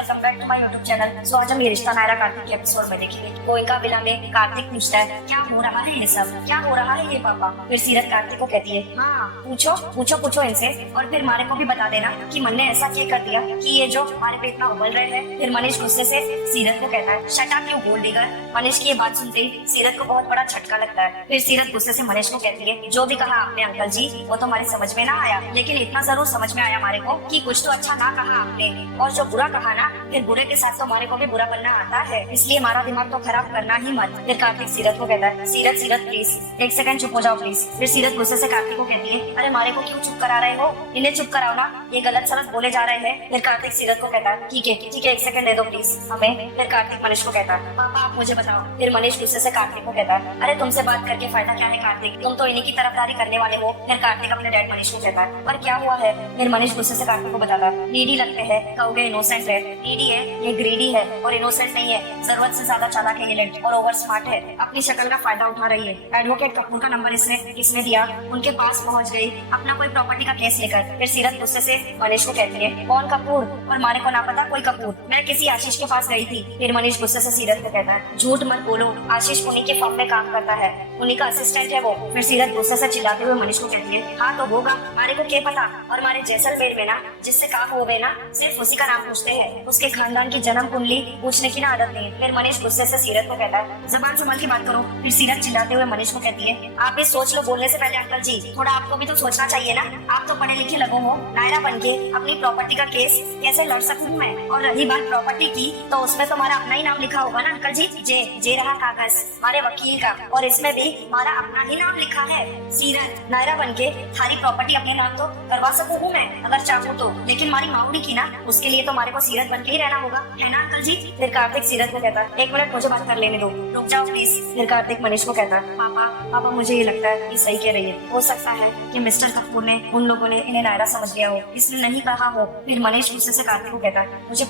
Welcome back to my YouTube channel. So आज हम ये रिश्ता नायरा कार्तिक के एपिसोड में देखेंगे। गोयका विला में कार्तिक पूछता है क्या हो रहा है, ये सब क्या हो रहा है ये पापा। फिर सीरत कार्तिक को कहती है हाँ पूछो पूछो पूछो इनसे, और फिर मारे को भी बता देना कि मन ने ऐसा क्या कर दिया कि ये जो हमारे पे इतना उबल रहे हैं। फिर मनीष गुस्से से सीरत को कहता है shut up you gold digger. Manish की ये बात सुनते ही सीरत को बहुत बड़ा झटका लगता है। फिर सीरत गुस्से से मनीष को कहती है जो भी कहा आपने अंकल जी वो तो हमारे समझ में ना आया, लेकिन इतना जरूर समझ में आया हमारे को कि कुछ तो अच्छा ना कहा आपने, और जो बुरा कहा ना फिर बुरे के साथ तो हमारे को भी बुरा बनना आता है, इसलिए हमारा दिमाग तो खराब करना ही मत। फिर कार्तिक सीरत को कहता है सीरत सीरत प्लीज एक सेकंड चुप हो जाओ प्लीज। फिर सीरत गुस्से से कार्तिक को कहती है अरे हमारे को क्यों चुप करा रहे हो, इन्हें चुप कराओ ना, ये गलत सलत बोले जा रहे हैं। फिर कार्तिक सीरत को कहता है ठीक है एक सेकंड दे दो प्लीज हमें। फिर कार्तिक मनीष को कहता है पापा आप मुझे बताओ। फिर मनीष गुस्से से कार्तिक को कहता है अरे तुमसे बात करके फायदा क्या है कार्तिक, तुम तो इन्हीं की तरफदारी करने वाले हो। फिर कार्तिक अपने डैड मनीष को कहता है पर क्या हुआ है। फिर मनीष गुस्से से कार्तिक को बताता है नीडी लगते हैं, कहोगे इनोसेंट है, नीडी है ये ग्रीडी है और इनोसेंट नहीं है, जरूरत से ज्यादा चालाक है ये लड़की और ओवर स्मार्ट है, अपनी शक्ल का फायदा उठा रही है। एडवोकेट कपूर का नंबर इसने दिया, उनके पास पहुंच गई अपना कोई प्रॉपर्टी का केस लेकर। फिर सीरत गुस्से से मनीष को कहती है कौन कपूर, और मारे को ना पता कोई कपूर, मैं किसी आशीष के पास गई थी। फिर मनीष गुस्से से सीरत को कहता है झूठ मत बोलो, आशीष उन्हीं के फॉर्म में काम करता है, उन्हीं का असिस्टेंट है वो। फिर सीरत गुस्से से चिल्लाते हुए मनीष को कहती है हाँ तो होगा, मारे को क्या पता, और हमारे जैसलमेर में ना जिससे काम होवे ना सिर्फ उसी का नाम पूछते हैं, उसके खानदान की जन्म कुंडली पूछने की ना आदत नहीं। फिर मनीष गुस्से से सीरत को कहता है जबान संभाल के बात करो। फिर सीरत चिल्लाते हुए मनीष को कहती है आप भी सोच लो बोलने से पहले अंकल जी, थोड़ा आपको भी तो सोचना चाहिए ना, आप तो पढ़े लिखे लगो हो, नायरा बनके अपनी प्रॉपर्टी का केस कैसे लड़ सकूं मैं, और रही बात प्रॉपर्टी की तो उसमें तो हमारा अपना ही नाम लिखा होगा ना अंकल जी, जे रहा कागज हमारे वकील का, और इसमें भी हमारा अपना ही नाम लिखा है। सीरत नायरा बनके सारी प्रॉपर्टी अपने नाम तो करवा सकूं हूँ मैं अगर चाहूँ तो, लेकिन हमारी माउडी की ना उसके लिए तो हमारे को सीरत बनके ही रहना होगा, है ना अंकल जी। फिर कार्तिक सीरत को कहता है एक मिनट मुझे बात कर लेने दो, रुक जाओ प्लीज। फिर कार्तिक मनीष को कहता है पापा मुझे ये लगता है ये सही कह रही है, हो सकता है कि मिस्टर कपूर ने उन लोगों ने इन्हें नायरा समझ लिया हो, इसने नहीं कहा हो। फिर मनीष गुस्से से कार्तिक को कहता है मुझे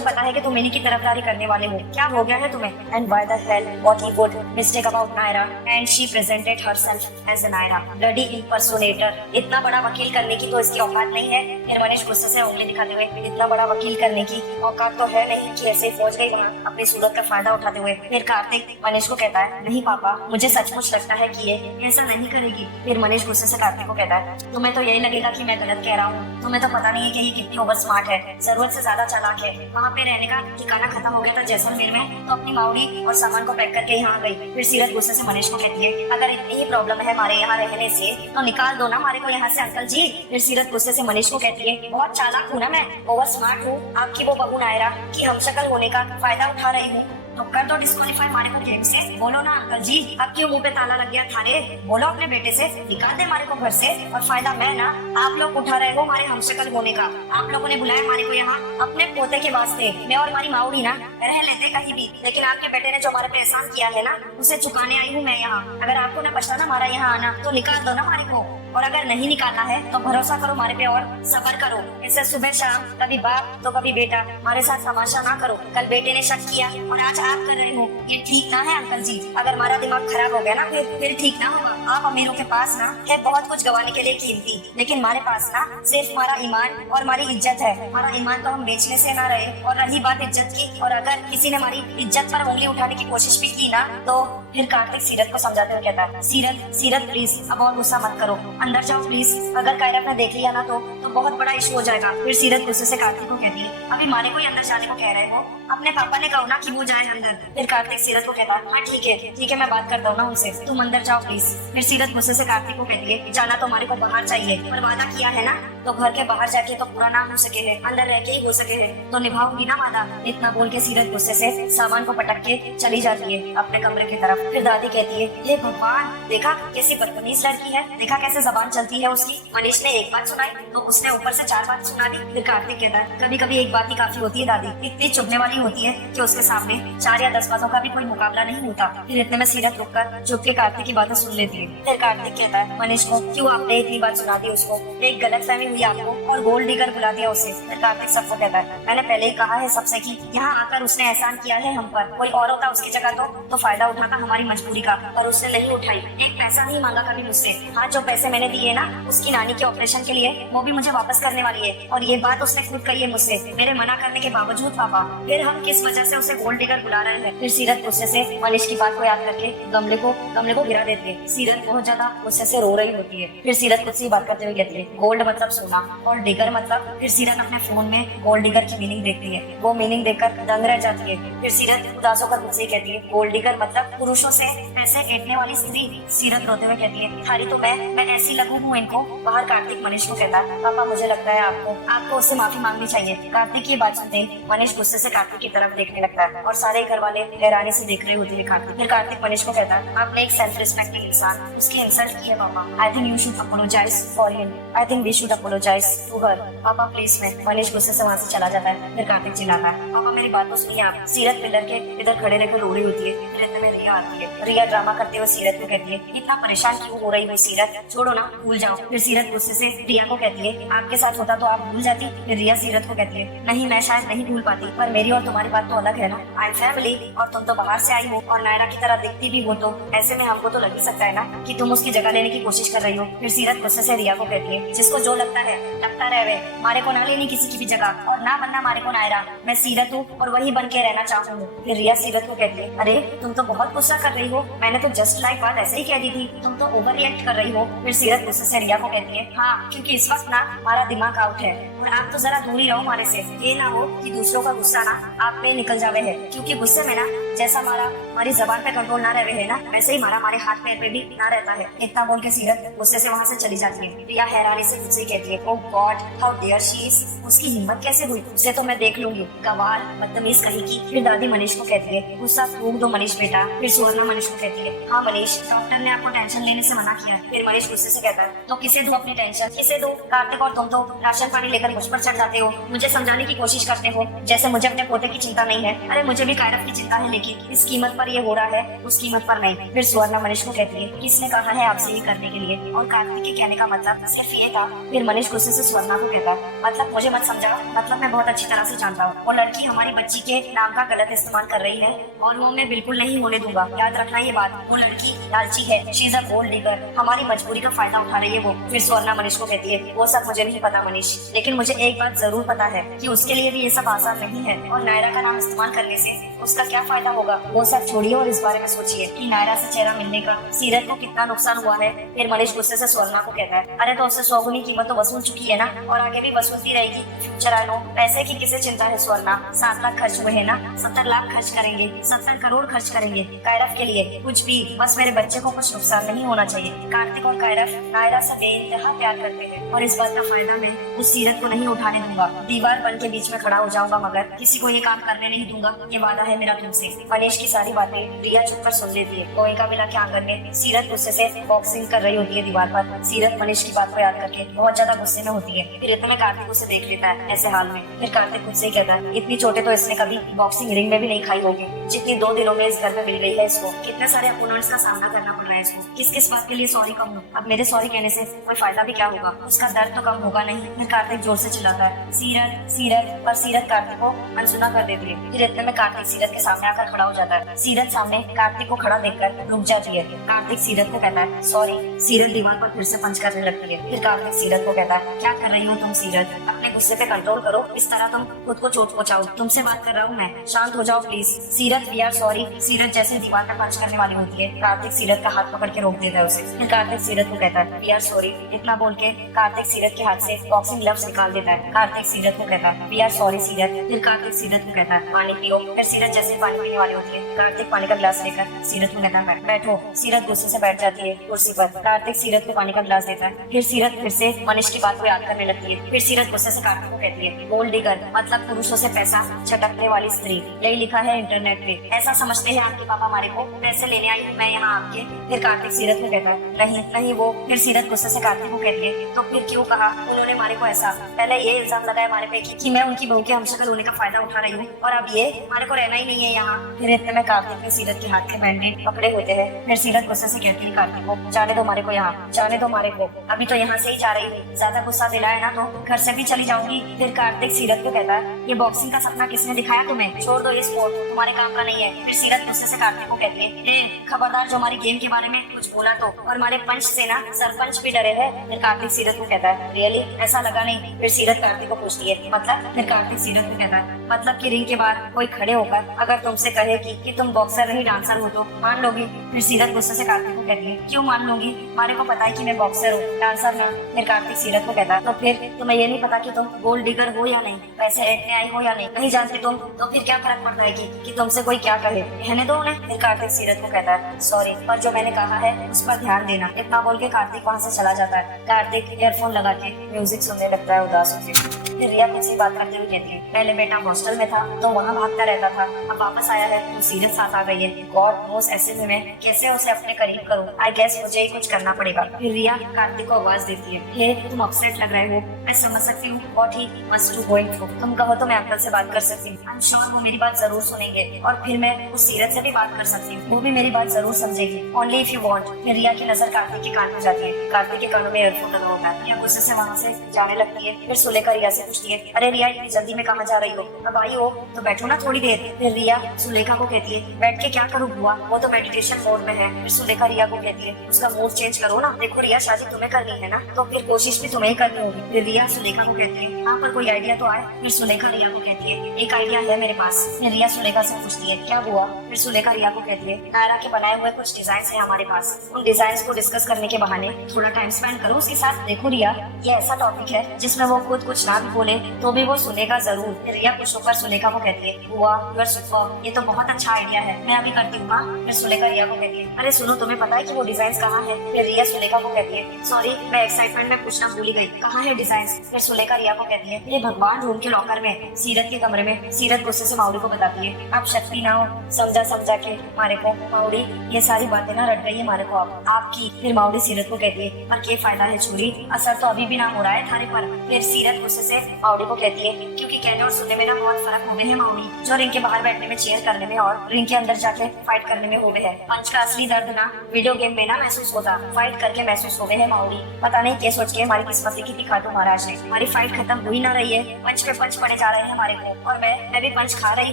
पता है कि तुम इन्हीं की तरफदारी करने वाले हो, क्या हो गया है तुम्हें। And why the hell what he would mistake about Naira and she presented herself as a Naira bloody impersonator. इतना बड़ा वकील करने की तो इसकी औकात नहीं है। फिर मनीष गुस्से से उंगली दिखाते हुए इतना बड़ा वकील करने की औकात तो है नहीं कि ऐसे पहुंच गई वहाँ अपनी सूरत का फायदा उठाते हुए। फिर कार्तिक मनीष को कहता है नहीं पापा मुझे सचमुच लगता है कि ये ऐसा नहीं करेगी। फिर मनीष गुस्से से कार्तिक को कहता है तुम्हें तो यही लगेगा कि मैं गलत कह रहा हूँ, तुम्हें तो पता नहीं है कि ये कितनी ओवर स्मार्ट है, जरूरत से ज्यादा चालाक है, वहाँ पे रहने का ठिकाना खत्म हो गया था जैसलमेर में तो अपनी माउडी और सामान को पैक करके यहाँ गई। फिर सीरत गुस्से से मनीष को कहती है अगर इतनी ही प्रॉब्लम है हमारे यहाँ रहने से तो निकाल दो ना हमारे को यहाँ से अंकल जी। फिर सीरत गुस्से से मनीष को कहती है बहुत चालाक हूँ ना मैं, ओवर स्मार्ट हूँ, आपकी वो बहू नायरा की हमशक्ल होने का फायदा उठा रही हूँ, तो कर दो डिस्क्वालीफाई हमारे को गेम से। बोलो ना अंकल जी अब क्यों मुंह पे ताला लग गया थारे, बोलो अपने बेटे से निकाल दे हमारे को घर से, और फायदा मैं ना आप लोग उठा रहे हो हमारे हमशक्ल होने का। आप लोगों ने बुलाया हमारे को यहाँ अपने पोते के वास्ते, मैं और हमारी माउडी ना रह लेते कहीं भी, लेकिन आपके बेटे ने जो हमारे पे एहसान किया है ना उसे चुकाने आई हूँ मैं यहाँ। अगर आपको ना बचना ना हमारा यहाँ आना तो निकाल दो ना हमारे को, और अगर नहीं निकालना है तो भरोसा करो हमारे पे और सब्र करो, ऐसे सुबह शाम कभी बाप तो कभी बेटा हमारे साथ तमाशा ना करो। कल बेटे ने शक किया और आज आप कर रहे हो, ये ठीक ना है अंकल जी। अगर हमारा दिमाग खराब हो गया ना फिर ठीक ना होगा। आप अमीरों के पास ना है बहुत कुछ गंवाने के लिए कीमती, लेकिन हमारे पास ना सिर्फ हमारा ईमान और हमारी इज्जत है। हमारा ईमान तो हम बेचने से ना रहे, और रही बात इज्जत की, और अगर किसी ने हमारी इज्जत पर उंगली उठाने की कोशिश भी की ना तो फिर कार्तिक सीरत को समझाते हुए कहता है सीरत प्लीज अब और गुस्सा मत करो, अंदर जाओ प्लीज, अगर कायरत ने देख लिया ना तो बहुत बड़ा इशू हो जाएगा। फिर सीरत गुस्से से कार्तिक को कहती है अभी मारे को ही अंदर जाने को कह रहे हो, अपने पापा ने कहा ना कि वो जाए अंदर। फिर कार्तिक सीरत को कहता है हाँ ठीक है मैं बात करता हूँ ना उनसे, तुम अंदर जाओ प्लीज। फिर सीरत गुस्से से कार्तिक को कहती है जाना तो हमारे को बाहर चाहिए, पर वादा किया है ना तो घर के बाहर जाके तो पूरा ना हो सके है, अंदर रह के ही हो सके है, तो निभाऊंगी ना वादा। इतना बोल के सीरत गुस्से से सामान को पटक के चली जाती है अपने कमरे की तरफ। फिर दादी कहती है हे भगवान देखा कैसी बदतमीज लड़की है, देखा कैसे जबान चलती है उसकी। मनीष ने एक बात सुनाई तो उसने ऊपर से 4 बात सुना दी। फिर कार्तिक कहता है कभी कभी एक बात ही काफी होती है दादी, इतनी चुभने वाली होती है कि उसके सामने 4 या 10 बातों का भी कोई मुकाबला नहीं होता। फिर इतने में सीरत रुककर चुप के कार्तिक की बातें सुन लेती है। फिर कार्तिक कहता है मनीष को क्यों आपने इतनी बात सुना दी उसको, एक गलतफहमी हुई आपको और गोल्ड डिगर बुला दिया उसे। फिर कार्तिक सबको कहता है, मैंने पहले ही कहा है सबसे कि यहाँ आकर उसने एहसान किया है हम पर, कोई और होता उसकी जगह तो फायदा उठाता हमारी मजबूरी का, पर उसने नहीं उठाई। एक पैसा नहीं मांगा कभी मुझसे। हाँ, जो पैसे मैंने दिए ना उसकी नानी के ऑपरेशन के लिए, वो भी मुझे वापस करने वाली है, और ये बात उसने खुद कही है मुझसे, मेरे मना करने के बावजूद। पापा, फिर हम किस वजह से उसे गोल्ड डिगर बुला रहे हैं? फिर सीरत गुस्से से मनीष की बात को याद करके गमले को गिरा देती है। सीरत बहुत ज्यादा गुस्से से रो रही होती है। फिर सीरत खुद से बात करते हुए कहती है, गोल्ड मतलब सोना और डिगर मतलब। फिर सीरत अपने फोन में गोल्ड डिगर की मीनिंग देखती है। वो मीनिंग देखकर दंग रह जाती है। फिर सीरत उदास होकर मुझसे कहती है, गोल्ड डिगर मतलब पुरुषों से पैसे ऐंठने वाली स्त्री। सीरत रोते हुए कहती है, थारी तो मैं ऐसी लगू हूँ इनको। बाहर कार्तिक मनीष को कहता है, पापा मुझे लगता है आपको उससे माफी मांगनी चाहिए। कार्तिक की बात सुनते ही मनीष गुस्से से कार्तिक की तरफ देखने लगता है और सारे घर वाले हैरानी से देख रहे होते हैं कार्तिक। फिर कार्तिक मनीष को कहता है, आपने एक सेल्फ रिस्पेक्टिंग इंसान उसकी इंसल्ट की है पापा। I think you should apologize for him. I think we should apologize to her. पापा प्लीज। में मनीष गुस्से से वहाँ से चला जाता है। फिर कार्तिक चिल्लाता है, पापा मेरी बात तो सुनिए आप। सीरत पिलर के इधर खड़े रहकर रो रही होती है। फिर इतने में रिया आती है। रिया ड्रामा करते हुए सीरत को कहती है, इतना परेशान क्यों हो रही हो सीरत, छोड़ो ना, भूल जाओ। फिर सीरत गुस्से से रिया को कहती है, आपके साथ होता तो आप भूल जाती। फिर रिया सीरत को कहती है, नहीं मैं शायद नहीं भूल पाती, पर मेरी और तुम्हारी बात तो अलग है ना। आई एम फैमिली और तुम तो बाहर से आई हो और नायरा की तरह दिखती भी हो, तो ऐसे में हमको तो लग ही सकता है ना कि तुम उसकी जगह लेने की कोशिश कर रही हो। फिर सीरत गुस्से से रिया को कहती है, जिसको जो लगता है लगता रहे, मारे को ना लेनी किसी की भी जगह और ना बनना मारे को नायरा। मैं सीरत हूँ और वही बन के रहना चाहूँ। फिर रिया सीरत को कहती है, अरे तुम तो बहुत गुस्सा कर रही हो, मैंने तो जस्ट लाइक बात ऐसे ही कह दी थी, तुम तो ओवर रिएक्ट कर रही हो। फिर सीरत गुस्से से रिया को कहती है, हाँ क्योंकि इस वक्त ना हमारा दिमाग आउट है और आप तो जरा दूर ही रहो हमारे से। ये ना हो कि दूसरों का गुस्सा ना आप पे निकल जावे है, क्योंकि गुस्से में ना जैसा हमारी जबान पे कंट्रोल ना रहे है ना, वैसे ही हमारे हाथ पैर पे भी ना रहता है। इतना बोल के सीरत गुस्से से वहाँ से चली जाती है। रिया हैरानी से मुझसे कहती है, oh God how dare she is, उसकी हिम्मत कैसे हुई, उसे तो मैं देख लूंगी, गवार बदतमीज कहीं की। फिर दादी मनीष को कहती है, गुस्सा थूक दो मनीष बेटा। फिर सुवर्णा मनीष को कहती है, हाँ मनीष, डॉक्टर ने आपको टेंशन लेने से मना किया। फिर मनीष गुस्से से कहता है, तो किसे दूं अपनी टेंशन, किसे दूं? कार्तिक और तुम तो राशन पानी लेकर मुझ पर चढ़ जाते हो, मुझे समझाने की कोशिश करते हो जैसे मुझे अपने पोते की चिंता नहीं है। अरे मुझे भी कायरत की चिंता है, लेकिन इस कीमत पर ये हो रहा है, उस कीमत पर नहीं। फिर सुवर्णा मनीष को कहती है, किसने कहा है आपसे ये करने के लिए? और कार्तिक के कहने का मतलब सिर्फ ये था। फिर मनीष गुस्से से सुवर्णा को कहता है, मतलब मुझे मत समझाओ, मतलब मैं बहुत अच्छी तरह से जानता हूँ वो लड़की हमारी बच्ची के नाम का गलत इस्तेमाल कर रही है और वो मैं बिल्कुल नहीं होने दूंगा। याद रखना ये बात, वो लड़की लालची है, she is a gold digger, हमारी मजबूरी का फायदा उठा रही है वो। फिर सुवर्णा मनीष को कहती है, वो सब मुझे नहीं पता मनीष, लेकिन मुझे एक बात जरूर पता है कि उसके लिए भी ये सब आसान नहीं है, और नायरा का नाम इस्तेमाल करने से उसका क्या फायदा होगा। वो सब छोड़िए और इस बारे में सोचिए कि नायरा से चेहरा मिलने का सीरत को कितना नुकसान हुआ है। फिर मनीष गुस्से से सुवर्णा को कहता है, अरे तो उससे 100 गुनी कीमत तो वसूल चुकी है ना, और आगे भी वसूलती रहेगी। फ्यूचर आई नो, पैसे की किसे चिंता है सुवर्णा, 7 लाख खर्च हुए है ना, 70 लाख खर्च करेंगे, 70 करोड़ खर्च करेंगे कायरफ के लिए, कुछ भी, बस मेरे बच्चे को कुछ नुकसान नहीं होना चाहिए। कार्तिक और कायरफ नायरा से बेइंतहा प्यार करते हैं और इस बात का फायदा मैं उस सीरत को नहीं उठाने दूंगा। दीवार बन के बीच में खड़ा हो जाऊंगा, मगर किसी को ये काम करने नहीं दूंगा, ये वादा है मेरा तुमसे। मनीष की सारी बातें रिया चुप कर सुन लेती है। गोयनका विला के आंगन में सीरत गुस्से से बॉक्सिंग कर रही होती है दीवार पर। सीरत मनीष की बात को याद करके बहुत ज्यादा गुस्से में होती है। फिर इतने में कार्तिक उसे देख लेता है ऐसे हाल में। फिर कार्तिक खुद से ही कहता है, इतनी चोटें तो इसने कभी बॉक्सिंग रिंग में भी नहीं खाई होगी जितनी 2 दिनों में इस घर में मिल गई है इसको। कितने सारे अपोनेंट्स का सामना करना पड़ रहा है इसको, किस किस बात के लिए सॉरी कहूँ। अब मेरे सॉरी कहने से कोई फायदा भी क्या होगा, उसका दर्द तो कम होगा नहीं। फिर कार्तिक जोर से चिल्लाता है, सीरत सीरत, पर सीरत कार्तिक को अनसुना कर देती है। फिर इतने में कार्तिक सीरत के सामने आकर खड़ा हो जाता है। सीरत सामने कार्तिक को खड़ा देखकर रुक जाती है। कार्तिक सीरत को कहता है, सॉरी। सीरत दीवार पर फिर से पंच करने लगती है। फिर कार्तिक सीरत को कहता है, क्या कर रही हो तुम सीरत, अपने गुस्से पे कंट्रोल करो, इस तरह तुम खुद को चोट पहुंचाओ। तुमसे बात कर रहा हूँ मैं, शांत हो जाओ प्लीज। सीरत वी आर सॉरी। सीरत जैसे दीवार पर पंच करने वाली होती है, कार्तिक सीरत का हाथ पकड़ के रोक देता है उसे। फिर कार्तिक सीरत को कहता है, वी आर सॉरी। इतना बोल के कार्तिक सीरत के हाथ से बॉक्सिंग ग्लव्स निकाल देता है। कार्तिक सीरत को कहता है, वी आर सॉरी सीरत। फिर कार्तिक सीरत को कहता है, पानी पियो। फिर सीरत जैसे पानी पीने वाली होती है, कार्तिक पानी का गिलास लेकर सीरत को कहता है, बैठो। सीरत गुस्से से बैठ जाती है कुर्सी पर। कार्तिक सीरत को पानी का गिलास देता है। फिर सीरत फिर से मनीष की बात को याद करने लगती है। फिर सीरत गुस्से से कार्तिक को कहती है गोल्ड डिगर मतलब पुरुषों से पैसा चटकने वाली स्त्री। यही लिखा है इंटरनेट पे। ऐसा समझते हैं आपके पापा हमारे को, पैसे लेने आई हूँ मैं यहाँ आपके। फिर कार्तिक सीरत को कहता है नहीं नहीं वो। फिर सीरत गुस्से से कार्तिक को कहती है तो फिर क्यों कहा उन्होंने हमारे को ऐसा। पहले ये इल्जाम लगाया हमारे पे कि मैं उनकी बहू के हमशक्ल होने का फायदा उठा रही हूँ और अब ये हमारे को रहना ही नहीं है यहाँ। फिर इतने में कार्तिक ने सीरत के हाथ के बैंडेज पकड़े होते हैं। फिर सीरत गुस्से से कहती है कार्तिक को जाने दो हमारे को यहाँ, जाने दो हमारे को, अभी तो यहाँ से ही जा रही हूँ। ज्यादा गुस्सा दिलाया ना तो घर से भी चली जाऊंगी। फिर कार्तिक सीरत को कहता है ये बॉक्सिंग का सपना किसने दिखाया तुम्हें, छोड़ दो ये स्पोर्ट, तुम्हारे काम का नहीं है। फिर सीरत गुस्से से कार्तिक को कहती है खबरदार जो हमारी गेम के बारे में कुछ बोला तो, और हमारे पंच से ना सरपंच भी डरे हैं। फिर कार्तिक सीरत को कहता है रियली ऐसा लगा नहीं। फिर सीरत कार्तिक को पूछती है मतलब। फिर कार्तिक सीरत को कहता है मतलब कि रिंग के बाहर कोई खड़े होकर अगर तुमसे कहे कि तुम बॉक्सर नहीं डांसर हो तो मान लोगी। फिर सीरत गुस्से से कार्तिक को कहती है क्यों मान लूंगी, हमारे को पता है कि मैं बॉक्सर हूँ डांसर नहीं। फिर कार्तिक सीरत को कहता है तो फिर तुम्हें ये नहीं पता कि तुम गोल्ड डिगर हो या नहीं, पैसे ऐंठने आई हो या नहीं, नहीं जानते तुम तो फिर क्या फर्क पड़ता है कि तुमसे कोई क्या कहे, कहने दो उन्हें। फिर कार्तिक सीरत को कहता है सॉरी पर जो मैंने कहा है उस पर ध्यान देना। इतना बोल के कार्तिक वहाँ से चला जाता है। कार्तिक ईयरफोन लगा के म्यूजिक सुनने लगता है उदास होकर। फिर रिया मुझसे बात करते हुए कहती है पहले बेटा हॉस्टल में था तो वहाँ भागता रहता था, अब वापस आया है तो सीरियस साथ आ गई है। गॉड नोस ऐसे में मैं कैसे उसे अपने करीब करूँ, आई गेस मुझे ही कुछ करना पड़ेगा। फिर रिया कार्तिक को आवाज देती है हे तुम अपसेट लग रहे हो, मैं समझ सकती हूँ what he must to going through. तुम कहो तो मैं अंकल से बात कर सकती हूँ, आई एम श्योर वो मेरी बात जरूर सुनेंगे और फिर मैं उस सीरत से भी बात कर सकती हूँ, वो भी मेरी बात जरूर समझेगी, ओनली इफ यू वांट। फिर रिया की नजर कार्तिक के कान में जाती है। कार्तिक के कानों में ईयरफोन लगा होता है। रिया गुस्से से वहाँ से जाने लगती है। फिर सुलेखा रिया से पूछती है अरे रिया इतनी जल्दी में कहाँ जा रही हो, अब आई हो तो बैठो ना थोड़ी देर। फिर रिया सुलेखा को कहती है बैठ के क्या करूँ बुआ, वो तो मेडिटेशन मोड में है। फिर सुलेखा रिया को कहती है उसका मूड चेंज करो ना, देखो रिया शादी तुम्हें करनी है ना तो फिर कोशिश भी तुम्हें ही करनी होगी। फिर रिया सुलेखा को कहती है हाँ पर कोई आइडिया तो आए। फिर सुलेखा रिया को कहती है एक आइडिया है मेरे पास। फिर रिया सुलेखा से पूछती है क्या हुआ। फिर सुलेखा रिया को कहती है नायरा के बनाए हुए कुछ डिजाइन है हमारे पास, उन डिजाइन को डिस्कस करने के बहाने थोड़ा टाइम स्पेंड करो उसके साथ। देखो रिया ये ऐसा टॉपिक है जिसमें वो खुद कुछ ना भी बोले तो भी वो सुनेगा जरूर। फिर रिया खुश होकर सुलेखा को कहती है बुआ यू आर सुपर, ये तो बहुत अच्छा आइडिया है, मैं अभी करती हूँ। फिर सुलेखा रिया को कहती है अरे सुनो तुम्हें पता है कि वो डिजाइन कहाँ है। फिर रिया सुलेखा को कहती है सॉरी मैं एक्साइटमेंट में पूछना भूल गई, कहाँ है डिजाइन। फिर सुलेखा रिया को कहती है ये भगवान रूम के लॉकर में सीरत के कमरे में। सीरत गुस्से से माउड़ी को बताती है आप शक्ति ना हो समझा समझा के मारे को, माउड़ी ये सारी बातें ना रट रही है मारे को आपकी। फिर माउड़ी सीरत को कहती है पर क्या फायदा है छोरी, असर तो अभी भी ना हो रहा है थारे पर। फिर सीरत गुस्से से माउड़ी को कहती है क्योंकि कहने और सुनने में ना बहुत फर्क हो गए हैं माउड़ी, जो रिंग के बाहर बैठने में चेयर करने में और रिंग के अंदर जाके फाइट करने में हो गए हैं। पंच का असली दर्द ना वीडियो गेम में ना महसूस होता, फाइट करके महसूस हो गए हैं माउड़ी। पता नहीं क्या सोच के हमारी किस्मत से कितनी खाटू महाराज ने, हमारी फाइट खत्म हुई ना रही है, पंच पे पंच पड़े जा रहे हैं हमारे को और मैं भी पंच खा रही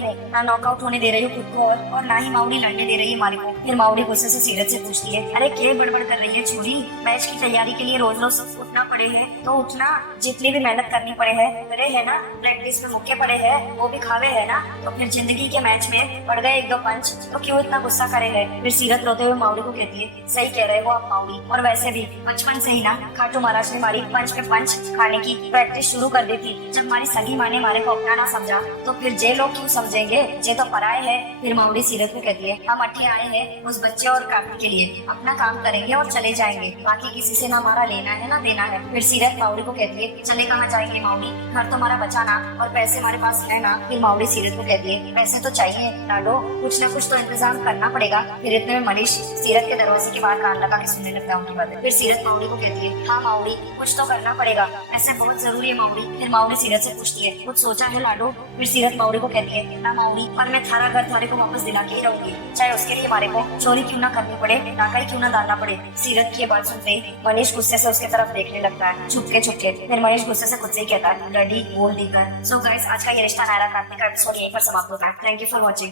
हूँ, ना नॉकआउट होने दे रही हूँ खुद को और ना ही माउड़ी लड़ने दे रही है हमारे को। फिर माउड़ी गुस्से से सीरत से पूछती है अरे क्या बड़बड़ कर रही है छोरी, मैच की तैयारी के लिए रोज रोज उठना पड़े है तो उठना, जितनी भी मेहनत करनी पड़े है ना, प्रैक्टिस में मुक्के पड़े है वो भी खावे है ना, तो फिर जिंदगी के मैच में पड़ गए एक दो पंच तो क्यों इतना गुस्सा करे है। फिर सीरत रोते हुए माउड़ी को कहती है सही कह रहे हो आप माउड़ी, और वैसे भी बचपन से ही ना खाटू महाराज ने हमारी पंच पे पंच खाने की प्रैक्टिस शुरू कर दी थी। जब हमारी सगी माँ ने हमारे को अपना ना समझा तो फिर जे लोग क्यों समझेंगे, जे तो पराए है। फिर माउड़ी सीरत को कहती है हम अट्ठे आए हैं उस बच्चे और कार्तिक के लिए, अपना काम करेंगे और चले जाएंगे, बाकी किसी से ना हमारा लेना है ना देना है। फिर सीरत माउड़ी को कहती है चले कहाँ जाएंगे माउड़ी, घर तो हमारा बचा ना और पैसे हमारे पास है ना। फिर माउड़ी सीरत को कहती है पैसे तो चाहिए लाडो, कुछ ना कुछ तो इंतजाम करना पड़ेगा। फिर इतने में मनीष सीरत के दरवाजे के बाहर कान लगा के सुनने लगता है उनकी बातें। फिर सीरत माउड़ी को कहती है हाँ माउड़ी कुछ तो करना पड़ेगा, ऐसे बहुत जरूरी है माउड़ी। फिर माउड़ी सीरत से पूछती है कुछ सोचा है लाडो। फिर सीरत माउड़ी को कहती है ना माउड़ी, पर मैं थारा घर थारे को वापस दिला के ही रहूंगी, चाहे उसके लिए हमारे को चोरी क्यों ना करनी पड़े, नाका ही क्यों ना डालना पड़े। सीरत की बात सुनते मनीष गुस्से से उसके तरफ देखने लगता है छुपके छुपके। फिर मनीष गुस्से से खुद से ही कहता है डैडी बोल दी कर। सो गाइस आज का ये रिश्ता नायरा कार्तिक का एपिसोड यहीं पर समाप्त होता है। Thank you for watching.